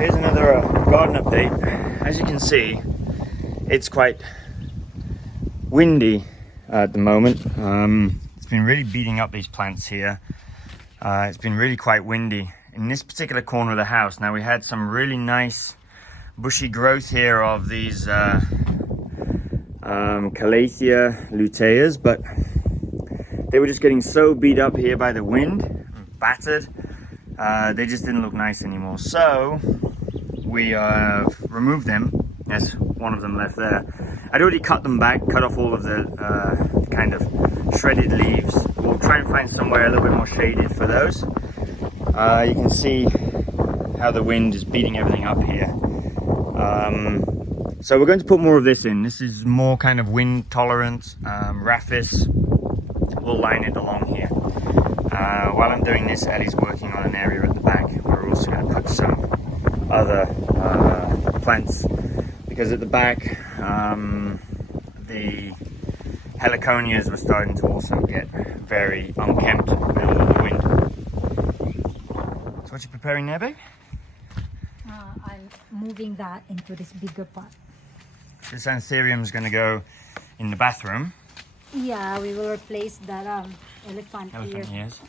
here's another garden update. As you can see, it's quite windy at the moment. It's been really beating up these plants here. It's been really quite windy in this particular corner of the house. Now, we had some really nice bushy growth here of these Calathea luteas, but they were just getting so beat up here by the wind, battered. They just didn't look nice anymore. So we removed them. There's one of them left there. I'd already cut them back, cut off all of the kind of shredded leaves. We'll try and find somewhere a little bit more shaded for those. You can see how the wind is beating everything up here. So we're going to put more of this in. This is more kind of wind tolerant, rhaphis. We'll line it along here. While I'm doing this, Ellie's working on an area at the back. We're also going to put some other plants, because at the back the heliconias were starting to also get very unkempt with all of the wind. So what you preparing there, babe? I'm moving that into this bigger pot. This anthurium is going to go in the bathroom. Yeah, we will replace that elephant ears.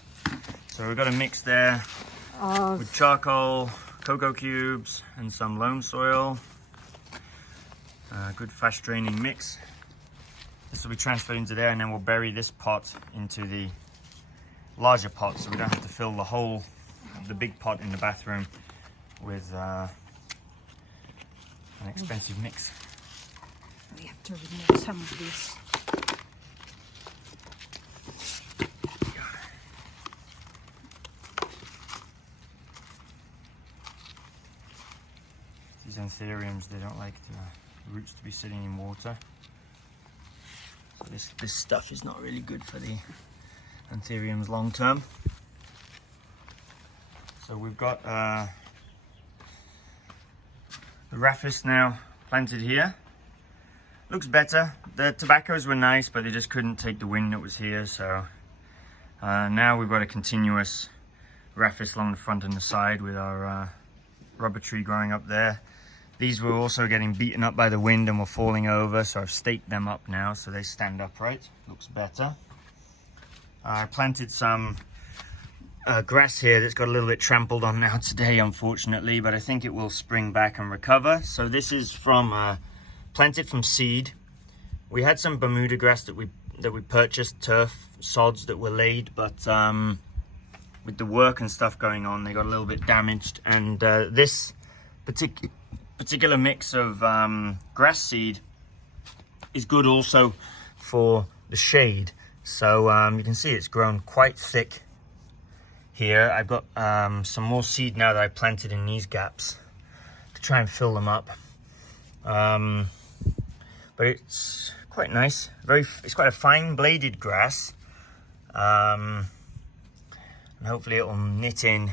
So we've got a mix there with charcoal, cocoa cubes, and some loam soil. Good fast draining mix. This will be transferred into there, and then we'll bury this pot into the larger pot, so we don't have to fill the big pot in the bathroom with an expensive mix. We have to remove some of this. These anthuriums, they don't like the roots to be sitting in water. So this stuff is not really good for the anthuriums long term. So we've got the rhaphis now planted here. Looks better. The tobaccos were nice, but they just couldn't take the wind that was here. So now we've got a continuous rhaphis along the front and the side with our rubber tree growing up there. These were also getting beaten up by the wind and were falling over, so I've staked them up now so they stand upright. Looks better. I planted some grass here that's got a little bit trampled on now today, unfortunately, but I think it will spring back and recover. So this is from planted from seed. We had some Bermuda grass that we purchased, turf sods that were laid, but with the work and stuff going on, they got a little bit damaged. And this particular mix of grass seed is good also for the shade. So you can see it's grown quite thick here. I've got some more seed now that I planted in these gaps to try and fill them up. But it's quite nice. It's quite a fine bladed grass. And hopefully it will knit in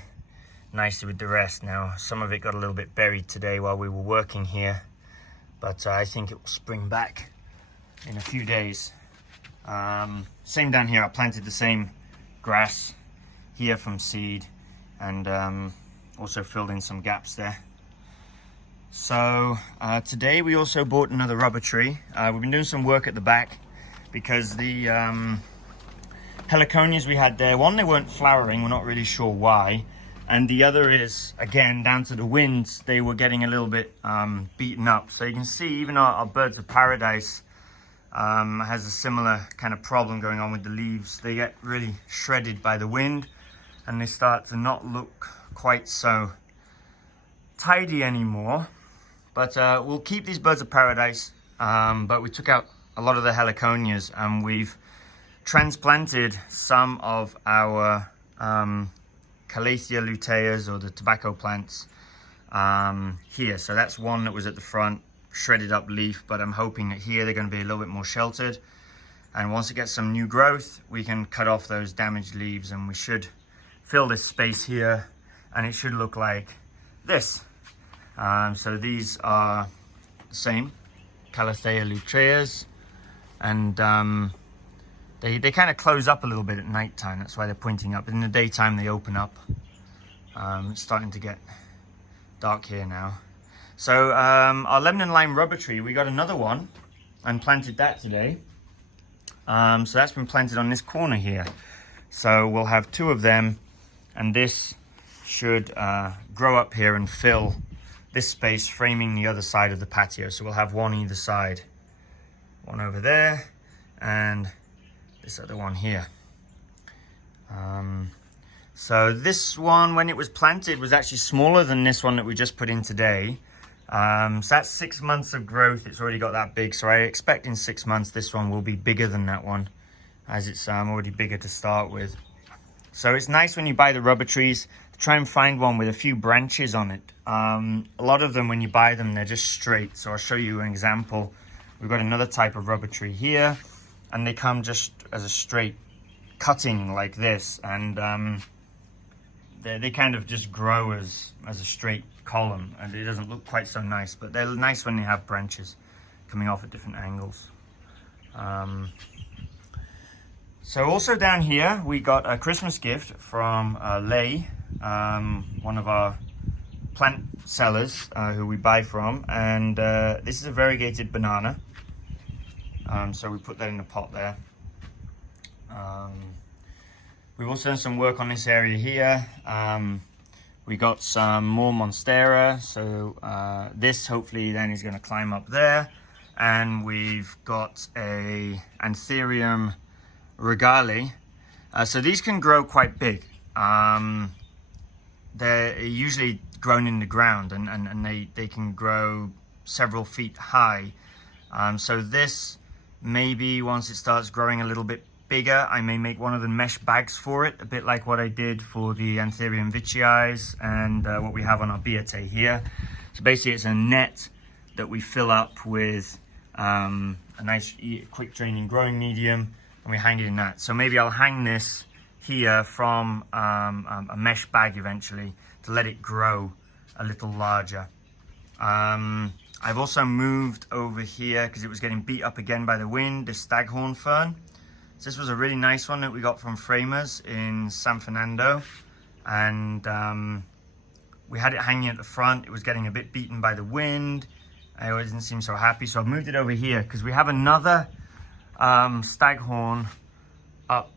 nicely with the rest. Now, some of it got a little bit buried today while we were working here, but I think it will spring back in a few days. Same down here. I planted the same grass here from seed, and also filled in some gaps there. So today we also bought another rubber tree. We've been doing some work at the back because the heliconias we had there, one, they weren't flowering, we're not really sure why, and the other is, again, down to the winds, they were getting a little bit beaten up. So you can see even our birds of paradise has a similar kind of problem going on with the leaves. They get really shredded by the wind and they start to not look quite so tidy anymore. But we'll keep these birds of paradise, but we took out a lot of the heliconias and we've transplanted some of our Calathea luteas, or the tobacco plants, here. So that's one that was at the front, shredded up leaf, but I'm hoping that here they're going to be a little bit more sheltered, and once it gets some new growth we can cut off those damaged leaves and we should fill this space here and it should look like this. So these are the same Calathea luteas, and they kind of close up a little bit at night time. That's why they're pointing up. In the daytime they open up. It's starting to get dark here now. So our lemon and lime rubber tree, we got another one and planted that today. So that's been planted on this corner here. So we'll have 2 of them, and this should grow up here and fill this space, framing the other side of the patio. So we'll have one either side. One over there, and this other one here. So this one, when it was planted, was actually smaller than this one that we just put in today. So that's 6 months of growth. It's already got that big. So I expect in 6 months this one will be bigger than that one, as it's already bigger to start with. So it's nice when you buy the rubber trees, try and find one with a few branches on it. A lot of them, when you buy them, they're just straight. So I'll show you an example. We've got another type of rubber tree here, and they come just as a straight cutting like this, and they kind of just grow as a straight column, and it doesn't look quite so nice, but they're nice when they have branches coming off at different angles. So also down here, we got a Christmas gift from Lay, one of our plant sellers who we buy from, and this is a variegated banana. So we put that in the pot there. We've also done some work on this area here. We got some more monstera, so this hopefully then is going to climb up there. And we've got a Anthurium regale. So these can grow quite big. They're usually grown in the ground, and they can grow several feet high. So this, maybe once it starts growing a little bit bigger, I may make one of the mesh bags for it, a bit like what I did for the Anthurium vichii and what we have on our Biate here. So basically it's a net that we fill up with a nice quick draining growing medium, and we hang it in that. So maybe I'll hang this here from a mesh bag eventually to let it grow a little larger. I've also moved over here because it was getting beat up again by the wind, this Staghorn Fern. So this was a really nice one that we got from Framers in San Fernando, and we had it hanging at the front. It was getting a bit beaten by the wind. I didn't seem so happy, so I've moved it over here because we have another Staghorn up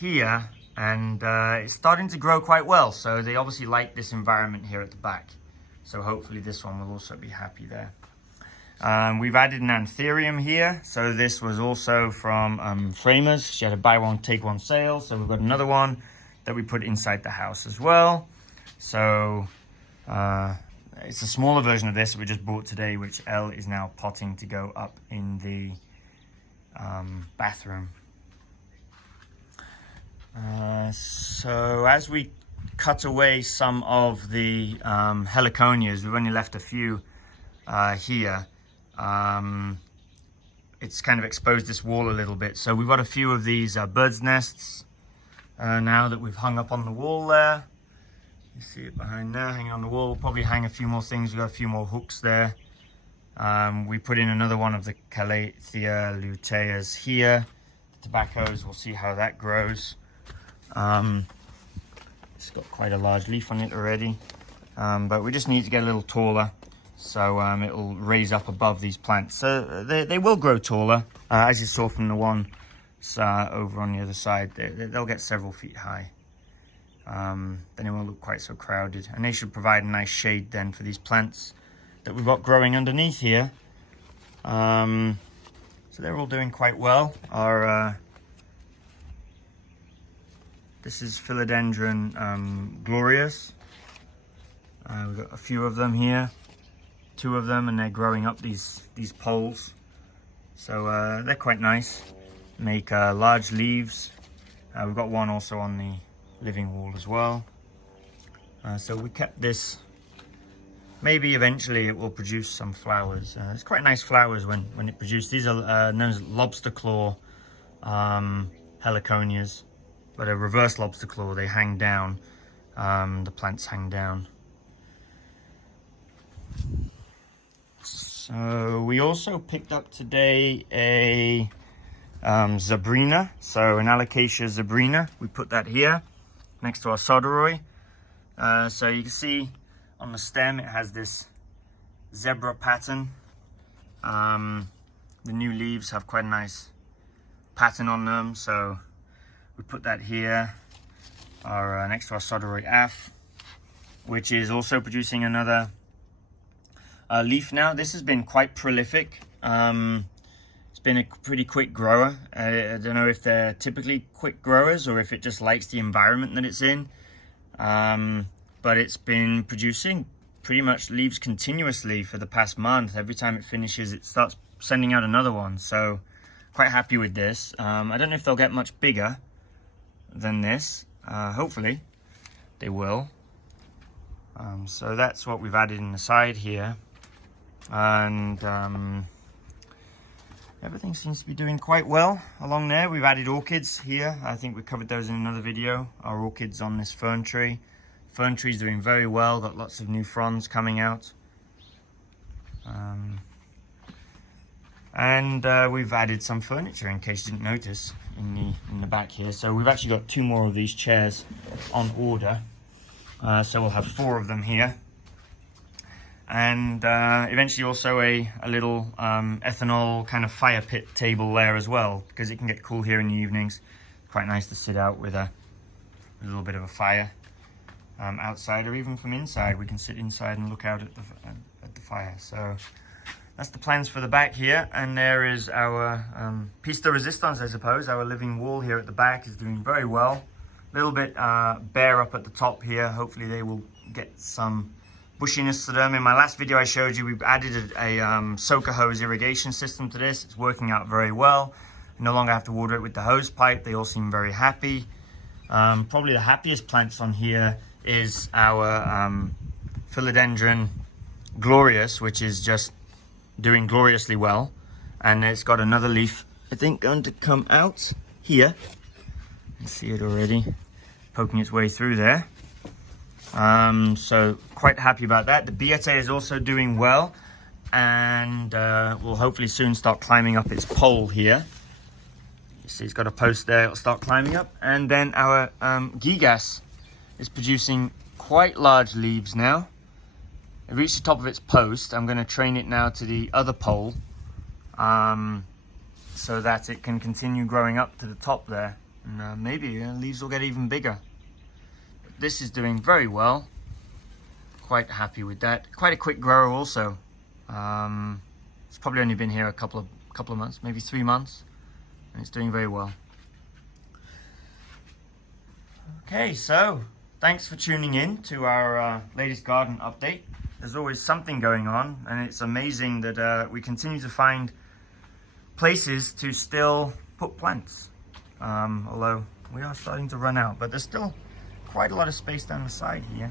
here, and it's starting to grow quite well. So they obviously like this environment here at the back. So hopefully this one will also be happy there. We've added an Anthurium here. So this was also from Framers. She had a buy one, take one sale. So we've got another one that we put inside the house as well. So it's a smaller version of this that we just bought today, which Elle is now potting to go up in the bathroom. So as we cut away some of the heliconias, we've only left a few here. It's kind of exposed this wall a little bit. So we've got a few of these bird's nests now that we've hung up on the wall there. You see it behind there, hanging on the wall. We'll probably hang a few more things. We've got a few more hooks there. We put in another one of the Calathea luteas here. Tobaccos, we'll see how that grows. It's got quite a large leaf on it already, but we just need to get a little taller, so it'll raise up above these plants. So they will grow taller, as you saw from the one over on the other side. They'll get several feet high. Then it won't look quite so crowded, and they should provide a nice shade then for these plants that we've got growing underneath here. So they're all doing quite well. This is Philodendron glorious. We've got a few of them here, 2 of them, and they're growing up these poles. So they're quite nice. Make large leaves. We've got one also on the living wall as well. So we kept this. Maybe eventually it will produce some flowers. It's quite nice flowers when it produces. These are known as lobster claw heliconias, but a reverse lobster claw. They hang down. The plants hang down. So we also picked up today a Zabrina, so an Alocasia Zabrina. We put that here next to our Soderoy. So you can see On the stem, it has this zebra pattern. The new leaves have quite a nice pattern on them, so we put that here, next to our Soderoy Af, which is also producing another leaf now. This has been quite prolific. It's been a pretty quick grower. I don't know if they're typically quick growers or if it just likes the environment that it's in. But it's been producing pretty much leaves continuously for the past month. Every time it finishes, it starts sending out another one. So quite happy with this. I don't know if they'll get much bigger than this. Hopefully they will. So that's what we've added in the side here. And everything seems to be doing quite well along there. We've added orchids here. I think we covered those in another video. Our orchids on this fern tree. Fern tree's doing very well. Got lots of new fronds coming out. And we've added some furniture, in case you didn't notice, in the back here. So we've actually got 2 more of these chairs on order. So we'll have 4 of them here. And eventually also a little ethanol kind of fire pit table there as well, because it can get cool here in the evenings. Quite nice to sit out with a little bit of a fire outside, or even from inside. We can sit inside and look out at the fire. So that's the plans for the back here. And there is our piece de resistance, I suppose. Our living wall here at the back is doing very well. A little bit bare up at the top here. Hopefully they will get some bushiness to them. In my last video I showed you, we've added a soaker hose irrigation system to this. It's working out very well. I no longer have to water it with the hose pipe. They all seem very happy. Probably the happiest plants on here is our Philodendron glorious, which is just doing gloriously well. And it's got another leaf, I think, going to come out here. You can see it already poking its way through there. So quite happy about that. The Biete is also doing well, and will hopefully soon start climbing up its pole here. You see it's got a post there, it'll start climbing up. And then our Gigas is producing quite large leaves now. It reached the top of its post. I'm going to train it now to the other pole, so that it can continue growing up to the top there. And maybe leaves will get even bigger. This is doing very well. Quite happy with that. Quite a quick grower also. It's probably only been here a couple of months, maybe 3 months, and it's doing very well. Okay, so thanks for tuning in to our latest garden update. There's always something going on, and it's amazing that we continue to find places to still put plants. Although we are starting to run out, but there's still quite a lot of space down the side here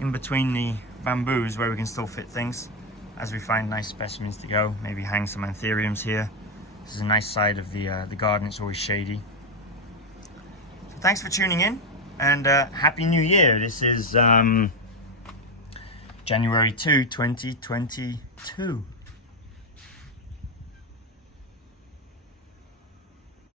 in between the bamboos where we can still fit things as we find nice specimens to go. Maybe hang some anthuriums here. This is a nice side of the garden. It's always shady. So thanks for tuning in, and Happy New Year. This is January 2, 2022.